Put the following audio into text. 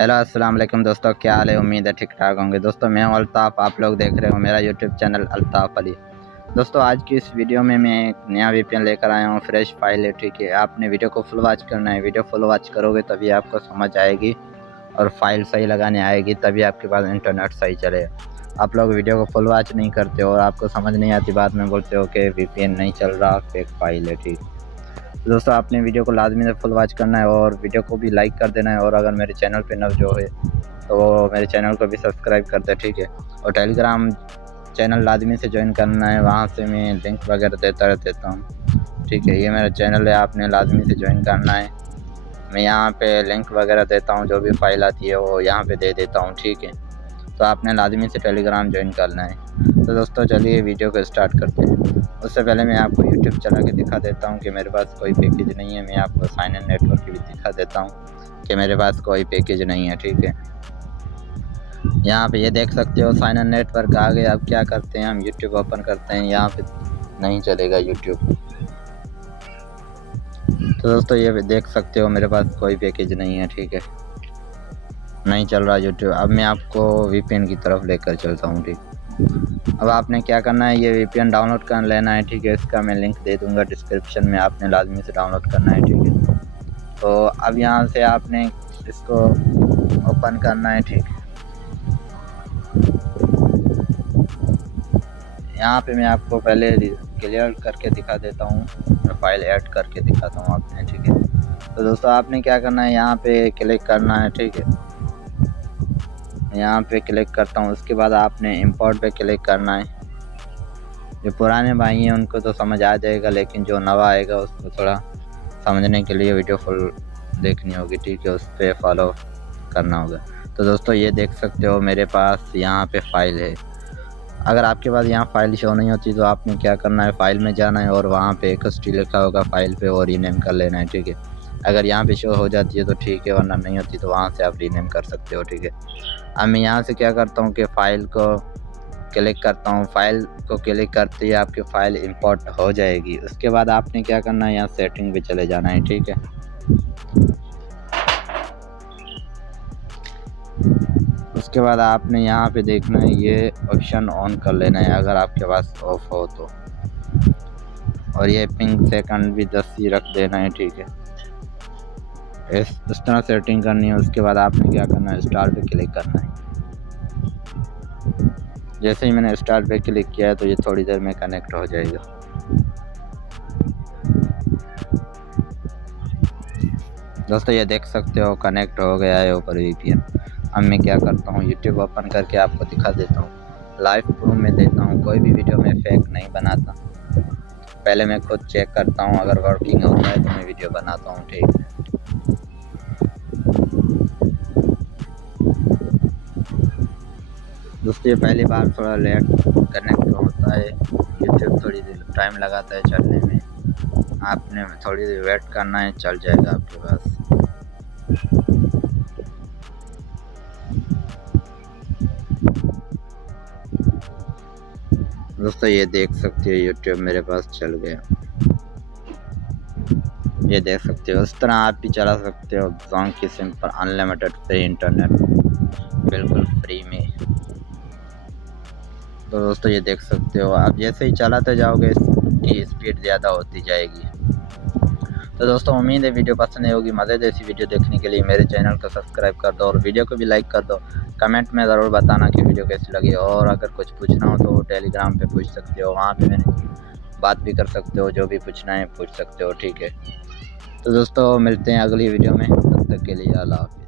Hello अस्सलाम वालेकुम दोस्तों, क्या हाल है। उम्मीद है ठीक ठाक होंगे। दोस्तों मैं हूं अल्ताफ़, आप लोग देख रहे हो मेरा यूट्यूब चैनल अल्ताफ़ अली। दोस्तों आज की इस वीडियो में मैं एक नया वीपीएन लेकर आया हूं, फ्रेश फाइल है। ठीक है, आपने वीडियो को फुल वॉच करना है। वीडियो फुल वॉच करोगे तभी आपको समझ आएगी और फाइल सही लगाने आएगी, तभी आपके पास इंटरनेट सही चलेगा। आप लोग वीडियो को फुल वॉच नहीं करते हो और आपको समझ नहीं आती, बाद में बोलते हो कि वीपीएन नहीं चल रहा, फेक फाइल है। ठीक, तो दोस्तों आपने वीडियो को लाजमी से फुल वॉच करना है और वीडियो को भी लाइक कर देना है। और अगर मेरे चैनल पे नव जो है तो वो मेरे चैनल को भी सब्सक्राइब कर दे। ठीक है, और टेलीग्राम चैनल लाजमी से ज्वाइन करना है, वहाँ से मैं लिंक वगैरह देता हूँ। ठीक है, ये मेरा चैनल है, आपने लाजमी से ज्वाइन करना है। मैं यहाँ पे लिंक वगैरह देता हूँ, जो भी फाइल आती है वो यहाँ पे दे देता हूँ। ठीक है, तो आपने लाजमी से टेलीग्राम ज्वाइन करना है। तो दोस्तों चलिए वीडियो को स्टार्ट करते हैं। उससे पहले मैं आपको यूट्यूब चला के दिखा देता हूँ कि मेरे पास कोई पैकेज नहीं है। मैं आपको साइन इन नेटवर्क भी दिखा देता हूँ कि मेरे पास कोई पैकेज नहीं है। ठीक है, यहाँ पे ये देख सकते हो साइन इन नेटवर्क आ गया। अब क्या करते हैं, हम यूट्यूब ओपन करते हैं। यहाँ पे नहीं चलेगा यूट्यूब। तो दोस्तों ये देख सकते हो मेरे पास कोई पैकेज नहीं है। ठीक है, नहीं चल रहा यूट्यूब। अब मैं आपको वीपीएन की तरफ लेकर चलता हूँ। ठीक, अब आपने क्या करना है, ये वीपीएन डाउनलोड कर लेना है। ठीक है, इसका मैं लिंक दे दूँगा डिस्क्रिप्शन में, आपने लाजमी से डाउनलोड करना है। ठीक है, तो अब यहाँ से आपने इसको ओपन करना है। ठीक, यहाँ पे मैं आपको पहले क्लियर करके दिखा देता हूँ, फाइल ऐड करके दिखाता हूँ आपने। ठीक है, तो दोस्तों आपने क्या करना है, यहाँ पे क्लिक करना है। ठीक है, यहाँ पे क्लिक करता हूँ, उसके बाद आपने इंपोर्ट पे क्लिक करना है। जो पुराने भाई हैं उनको तो समझ आ जाएगा, लेकिन जो नवा आएगा उसको थोड़ा समझने के लिए वीडियो फुल देखनी होगी। ठीक है, उस पर फॉलो करना होगा। तो दोस्तों ये देख सकते हो मेरे पास यहाँ पे फ़ाइल है। अगर आपके पास यहाँ फ़ाइल शो नहीं होती तो आपने क्या करना है, फ़ाइल में जाना है और वहाँ पे एक्सटी लिखा होगा फ़ाइल पे, और रीनेम कर लेना है। ठीक है, अगर यहाँ पे शो हो जाती है तो ठीक है, वरना नहीं होती तो वहाँ से आप रीनेम कर सकते हो। ठीक है, अब मैं यहाँ से क्या करता हूँ कि फ़ाइल को क्लिक करता हूँ। फ़ाइल को क्लिक करते ही आपकी फ़ाइल इंपोर्ट हो जाएगी। उसके बाद आपने क्या करना है, यहाँ सेटिंग पे चले जाना है। ठीक है, उसके बाद आपने यहाँ पे देखना है, ये ऑप्शन ऑन कर लेना है अगर आपके पास ऑफ हो तो, और ये पिंग सेकंड भी 10 ही रख देना है। ठीक है, इस तरह सेटिंग करनी है। उसके बाद आपने क्या करना है, स्टार्ट पे क्लिक करना है। जैसे ही मैंने स्टार्ट पे क्लिक किया है तो ये थोड़ी देर में कनेक्ट हो जाएगा। दोस्तों ये देख सकते हो कनेक्ट हो गया है ऊपर वीपीएन। अब मैं क्या करता हूँ, यूट्यूब ओपन करके आपको दिखा देता हूँ, लाइव प्रूफ में देता हूँ। कोई भी वीडियो में फेक नहीं बनाता, पहले मैं खुद चेक करता हूँ, अगर वर्किंग होता है तो मैं वीडियो बनाता हूँ। ठीक है, दोस्तों ये पहली बार थोड़ा लेट कनेक्ट होता है, यूट्यूब थोड़ी देर टाइम लगाता है चलने में। आपने थोड़ी देर वेट करना है, चल जाएगा आपके पास। दोस्तों ये देख सकते हो यूट्यूब मेरे पास चल गया, ये देख सकते हो। इस तरह आप भी चला सकते हो सॉन्ग की सिंपल अनलिमिटेड फ्री इंटरनेट, बिल्कुल फ्री में। तो दोस्तों ये देख सकते हो, आप जैसे ही चलाते जाओगे इसकी स्पीड ज़्यादा होती जाएगी। तो दोस्तों उम्मीद है वीडियो पसंद आई होगी। मज़ेदार ऐसी वीडियो देखने के लिए मेरे चैनल को सब्सक्राइब कर दो और वीडियो को भी लाइक कर दो। कमेंट में ज़रूर बताना कि वीडियो कैसी लगी, और अगर कुछ पूछना हो तो टेलीग्राम पे पूछ सकते हो, वहाँ पे मैंने बात भी कर सकते हो, जो भी पूछना है पूछ सकते हो। ठीक है, तो दोस्तों मिलते हैं अगली वीडियो में, तब तक के लिए अल्लाह हाफ़िज़।